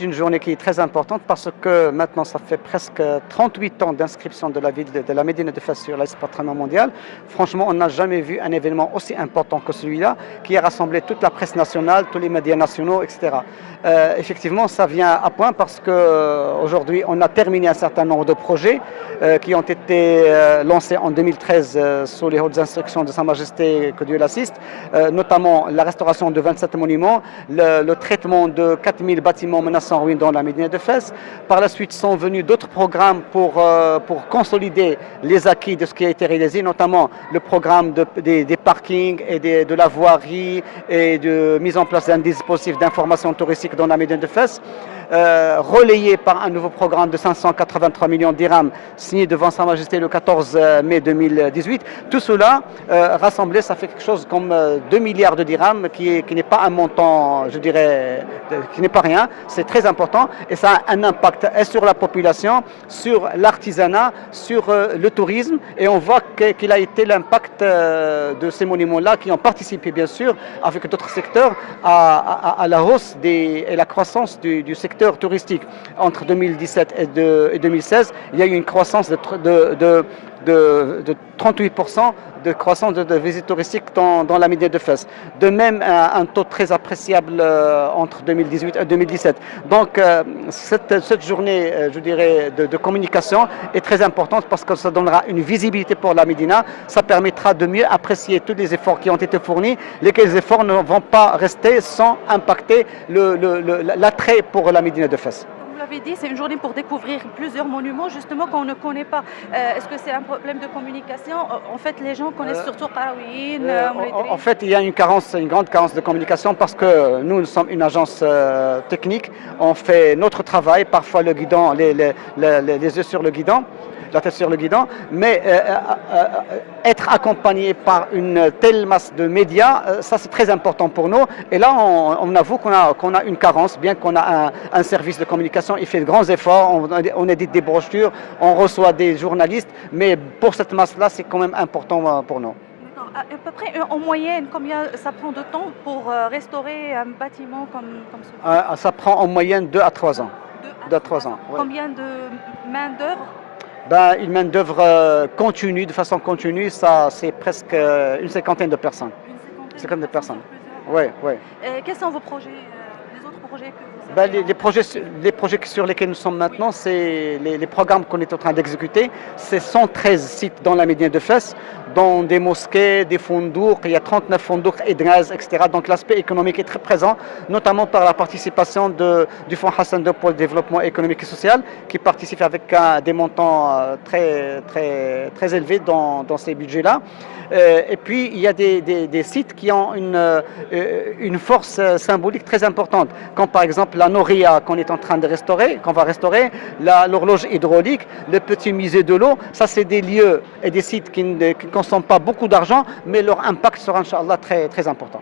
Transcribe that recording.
c'est une journée qui est très importante parce que maintenant, ça fait presque 38 ans d'inscription de la ville de la Médina de Fès sur la liste patrimoine mondial. Franchement, on n'a jamais vu un événement aussi important que celui-là, qui a rassemblé toute la presse nationale, tous les médias nationaux, etc. Effectivement, ça vient à point parce qu'aujourd'hui, on a terminé un certain nombre de projets qui ont été lancés en 2013 sous les hautes instructions de Sa Majesté, que Dieu l'assiste, notamment la restauration de 27 monuments, le traitement de 4000 bâtiments menaçants en ruine dans la Médina de Fès. Par la suite sont venus d'autres programmes pour consolider les acquis de ce qui a été réalisé, notamment le programme des parkings et de la voirie et de mise en place d'un dispositif d'information touristique dans la Médina de Fès. Relayé par un nouveau programme de 583 millions de dirhams signé devant Sa Majesté le 14 mai 2018. Tout cela rassemblé, ça fait quelque chose comme 2 milliards de dirhams qui n'est pas un montant, je dirais, qui n'est pas rien. C'est très important et ça a un impact sur la population, sur l'artisanat, sur le tourisme et on voit qu'il a été l'impact de ces monuments-là qui ont participé bien sûr avec d'autres secteurs à la hausse et la croissance du secteur touristique. Entre 2017 et 2016, il y a eu une croissance de 38% de croissance de visites touristiques dans la Médina de Fès. De même, un taux très appréciable entre 2018 et 2017. Donc, cette journée, je dirais, de communication est très importante parce que ça donnera une visibilité pour la Médina. Ça permettra de mieux apprécier tous les efforts qui ont été fournis, lesquels efforts ne vont pas rester sans impacter l'attrait pour la Médina de Fès. Vous l'avez dit, c'est une journée pour découvrir plusieurs monuments, justement, qu'on ne connaît pas. Est-ce que c'est un problème de communication? En fait, les gens connaissent surtout Qarawiyyin, en fait, il y a une grande carence de communication parce que nous sommes une agence technique. On fait notre travail, parfois le guidon, les yeux sur le guidon, la tête sur le guidon, mais être accompagné par une telle masse de médias, ça c'est très important pour nous. Et là, on avoue qu'on a une carence, bien qu'on a un service de communication, il fait de grands efforts, on édite des brochures, on reçoit des journalistes, mais pour cette masse-là, c'est quand même important pour nous. À peu près, en moyenne, combien ça prend de temps pour restaurer un bâtiment comme celui-là? Ça prend en moyenne 2 à 3 ans. 2 à 3 ans. Ouais. Combien de main-d'œuvre? Une main-d'œuvre continue, de façon continue, ça c'est presque une cinquantaine de personnes. Une cinquantaine de personnes. Oui, oui. Quels sont vos projets, les autres projets que vous avez? Les projets sur lesquels nous sommes maintenant, c'est les programmes qu'on est en train d'exécuter. C'est 113 sites dans la Médina de Fès, dont des mosquées, des fondours, il y a 39 fondours, Edraz, etc. Donc l'aspect économique est très présent, notamment par la participation du Fonds Hassan II pour le développement économique et social, qui participe avec des montants très élevés dans ces budgets-là. Et puis, il y a des sites qui ont une force symbolique très importante, comme par exemple la Noria qu'on est en train de restaurer, qu'on va restaurer, l'horloge hydraulique, le petit musée de l'eau. Ça, c'est des lieux et des sites qui ne consomment pas beaucoup d'argent, mais leur impact sera, Inch'Allah, très, très important.